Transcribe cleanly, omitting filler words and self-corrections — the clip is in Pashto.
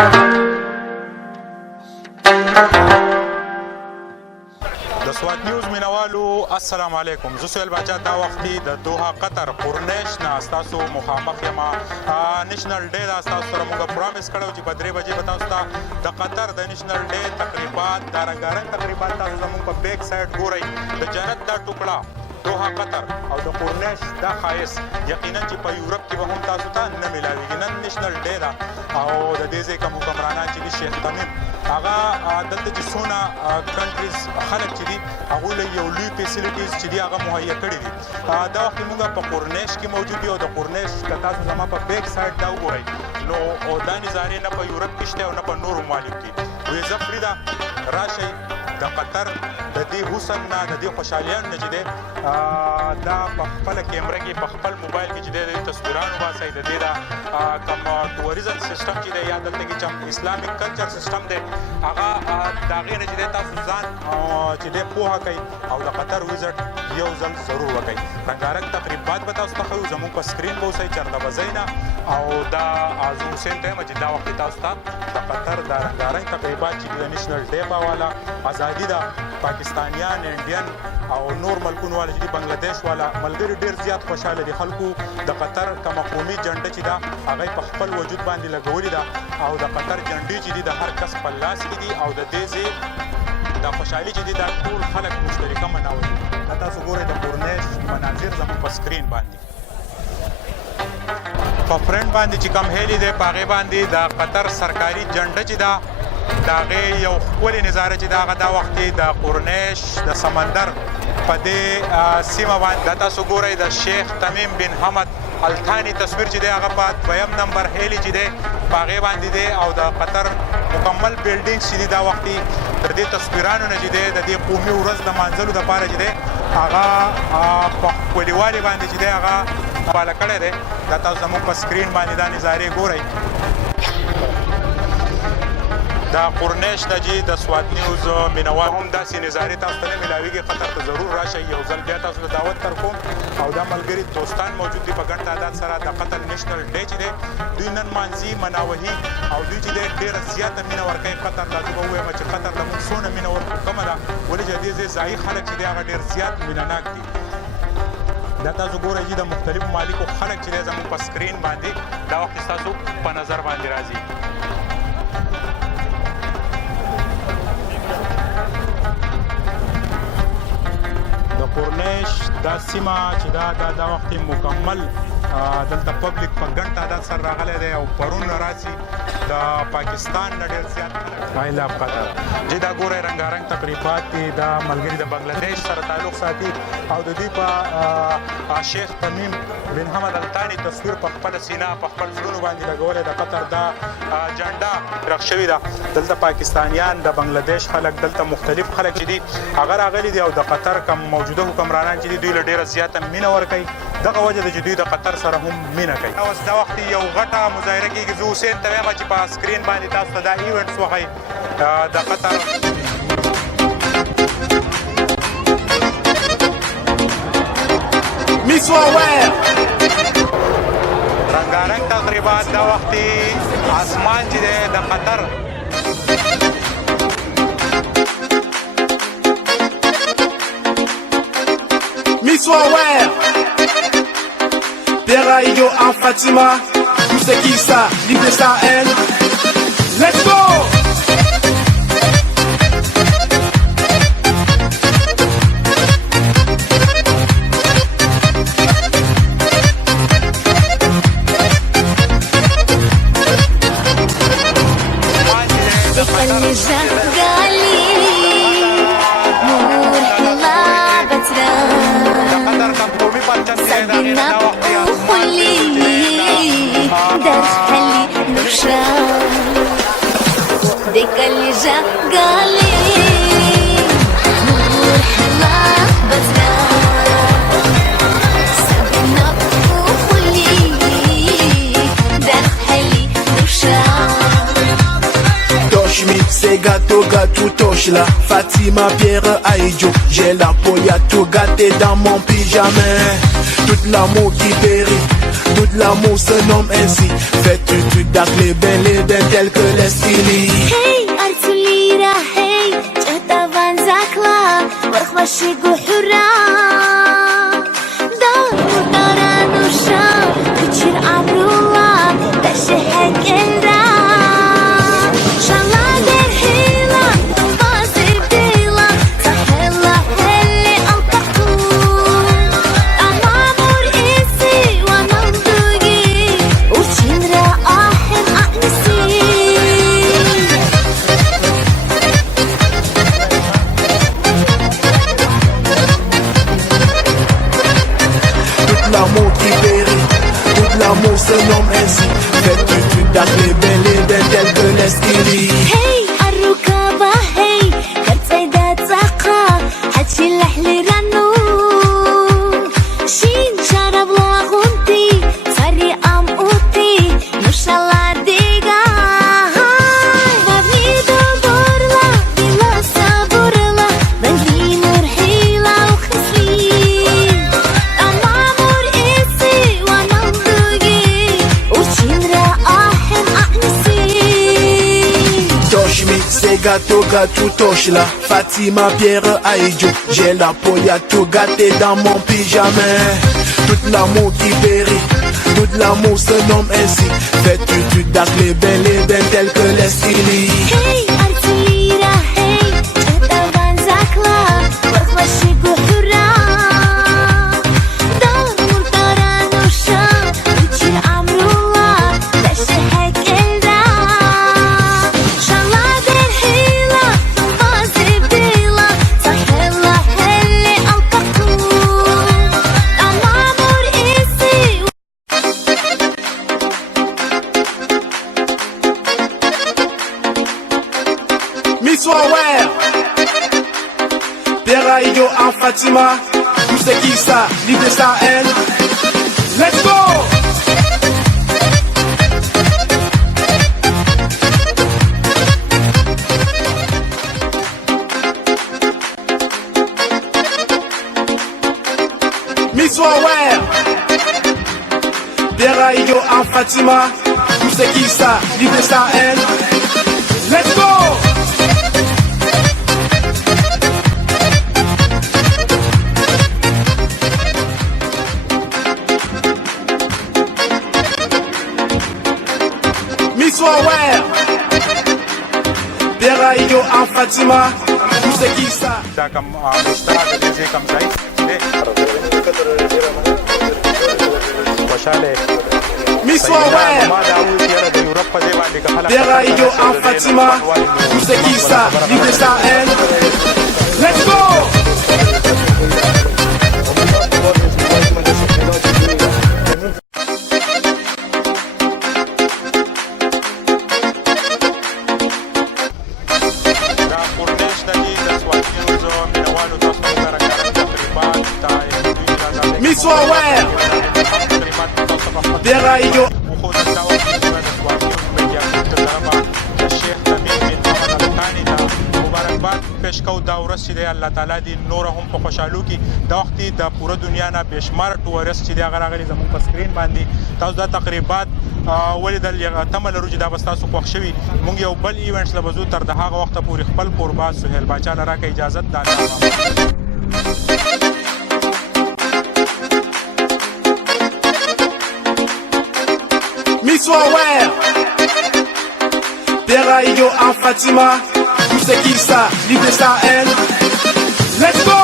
د سوات نیوز مینوالو السلام علیکم. زه سهیل باچا دا وختي د دوحه قطر قرنیش نه ستاسو مخامخ یم. نیشنل ډے دا ستاسو سره موږ پرامیس کړی چې په 3 بجې به تاسو ته د قطر د نیشنل ډے تقریبات دا رنګارنګ تقریبات تاسو زموږ په بیک سایډ ګورئ. د جنت دا ټوکړه دوحه قطر او د قرنیش دا ښایست یقینا چې په یورپ کې به هم تاسو ته نه میلاویږي. نن نیشنل ډے ده او د دې ځای کوم حکمرانان چې دي شیخ تمیم هغه دلته چې څونه کنټریز خلک چې دي هغوی له یو لوی فیسیلیټیز چې دي هغه مهیا کړي دي. دا وخت موږ په قرنیش کې موجود یو. د قرنیش که تاسو زما په بیک سایډ دا وګورئ نو دا نظارې نه په یورپ کې شته او نه په نورو ممالک کې. ویزه فري ده، راشئ د قطر د دې حسن نه د دې خوشحالیانو نه چې دی دا په خپله کیمره کې په خپل موبایل کې چې دی د تصویران وباسئ. د دې دا کوم ټوریزم سیسټم چې دی یا دلته کې چې اسلامیک کلچر سیسټم دی هغه د هغې نه چې دی تاسو ځان چې دی پوهه کوئ او د قطر ویزټ یو ځل ضرور وکئ. رنګارنګ تقریبات به تاسو ته ښیو. زموږ په سکرین به اوسئ چېرته به ځئ نه او دا زه حسین ته یم چې دا وخت تاسو ته د قطر دا رنګارنګ تقریبات چې د نیشنل ډے په حواله ازادي ده پاکستانیان انډین او نور ملکونو والا چې دي بنګلادیش والا ملګري ډېر زیات خوشحاله دي. خلکو د قطر کومه قومي جنډه چې ده هغه په خپل وجود باندې لګولې ده او د قطر جنډې چې دي د هر کس په لاس کې دي او د دې ځای د خوشحالي چې دي دا ټول خلک مشترکه مناوي. دا تاسو ګورئ د قرنیش مناظر زموږ په سکرین باندې په فرنټ باندې چې کوم هیلي دی په هغې باندې د قطر سرکاري جنډه چې ده د هغې یو ښکلې نظاره چې ده هغه دا وخت د قرنیش د سمندر په دې سیمه باندې دا تاسو ګورئ د شیخ تمیم بن حمد الثاني تصویر چې دی هغه په 2م نمبر هیلي چې دی په هغې باندې دی او د قطر مکمل بلډینګ چې دي دا وختي تر دې تصویرانو نه چې دی د دې قومي ورځ د مانځلو دپاره چې دی هغه په ښکليوالي باندې چې دی هغه حواله کړی دی. دا تاسو زموږ په سکرین باندې دا نظارې ګورئ. دا قرنیش نه چې د سوات نیوز مینوال هم داسې نظارې تاسو ته نه میلاویږي. قطر ته ضرور راشئ. یو ځل بیا تاسو ته دعوت در کوم او دا ملګري دوستان موجود دي په ګڼ تعداد سره. د قطر نیشنل ډے چې دی دوی نن مانځي مناوهي او دوی چې دی ډېره زیاته مینه ورکوي قطر ته. زه به ووایم چې قطر له موږ څونه مینه ورکړو کمه ده ولې چې د دې ځای ځایي خلک چې دی هغه ډېر زیات مینهناک دي. دا تاسو ګورئ چې د مختلفو ممالکو خلک چې دی زموږ په سکرین باندې دا وخت ستاسو په نظر باندې راځي. قرنیش دا سیمه چې دا وخت مکمل دلته پبلیک په ګڼ تعداد سره راغلی دی او پرون راسي د پاکستان نه ډېر زیات آی لاف قطر چې دا ګورئ رنګارنګ تقریبات دي. دا ملګري د بنګلادیش سره تعلق ساتي او د دوی په شیخ تمیم بن حمد الثاني تصویر په خپله سینه په خپل زړونو باندې لګولی. د قطر دا جنډه رخ شوې ده. دلته پاکستانیان د بنګلادیش خلک دلته مختلف خلک چې دي هغه راغلي دي او د قطر کم موجوده حکمرانان چې دي دوی له ډېره زیاته مینه ورکوي. دغه وجه ده چې دوی د قطر سره هم مینه کوي. اوس دا وخت یو غټه مظاهره کېږي. زه حسین ته وایم چې په سکرین باندې تاسو ته دا ایونټس وښایي د قطر رنګارنګ تقریبات دا وختي اسمان چې دی د قطر Peraillo en Fatima, tout c'est qui ça, libre sa haine. Let's go! دكالجا قالي نور حلا بترا سبنا وخلي دخلي نشا Touche me, c'est gâteau, gâteau, touche là. Fatima, Pierre, Aïdjo. J'ai la poya tout gâté dans mon pyjama. Tout l'amour qui périt. tout l'amour se nomme ainsi. Fais-tu d'appeler belle et bien tel que l'Eskili. Hey Artulira hey جهدا van zakla ورخوشي قحرا دار ودارا نوشا كتير عبرولا داشي حق الرا شالا دير هيلا باصير ديلا صحيلا هلي التقون أمامور إيسي ونمضوغي وشينرا آحن أقنسي L'amour qui périt, tout l'amour se nomme ainsi. Fais-tu d'appeler belle et bien tel que l'Eskili. هي الركابة هي كانت سيدة زقة حتشي اللحلي رنو شين شرب لاغونتي صاري أم أوتي نوشا لاديغا غابني دورلا بلا صبرلا بنزي مرحيلة وخسلي أمامور إيسي ونمضوغي وشين رائحن أقنسي Tosh mi, c'est gâteau, gâteau, tosh là. Fatima, Pierre, Aïdjo. J'ai la poya tout gâté dans mon pyjama. Tout l'amour qui périt, tout l'amour se nomme ainsi. Fais-tu d'appeler belle et bien tel que l'Eskili. هي أرتليرا هي جهدا van zakla ورخوشي قحرا دار مردارا نوشا كتير عمرولا داشي حق الرا شالا دير هيلا باصي بديلا صحيلا هلي التقون أمامور إيسي Miss Waware, Pierre Aïdjo en Fatima. Tout c'est qui ça, l'idée ça elle. Let's go! Miss Waware, Pierre Aïdjo en Fatima. Tout c'est qui ça, l'idée ça elle. Let's go! Miss Waware, Pierre Aïdjo en Fatima. Tout c'est qui ça? دا کوم مشترک د دې کوم ځای دی خوشاله Miss Waware, ما دا وی چې د یورپ په ځای باندې کفاله Pierre Aïdjo en Fatima. Tout c'est qui ça? L'idée ça elle. Let's go! دا قرنش د دې د سواتینو زو مینوالو تاسو ته راکړم تقریبات تا Miss Waware, Pierre Aïdjo. وخو د داوود د سواتینو میډیا ګروپ ته طرفه د شیخ تمیم بن محمد الثاني ته مبارکباد پیش کوو دا ورځ چې دی الله تعالی دې نوره هم په خوشحالو کړي دا وخت د پوره دنیا نه بېشماره ټورست چې دی هغه راغلي زموږ په سکرین باندې تاسو دا تقریبات ولیدل تمه لرو چې دا به ستاسو خوښ شوي موږ یو بل ایونټس له به ځو تر د هغه وخته پورې خپل کوربا سهیل باچا له راکړه اجازت دا Miss Waware, Pierre Aïdjo en Fatima. Tout c'est qui ça? L'idée ça elle. Let's go!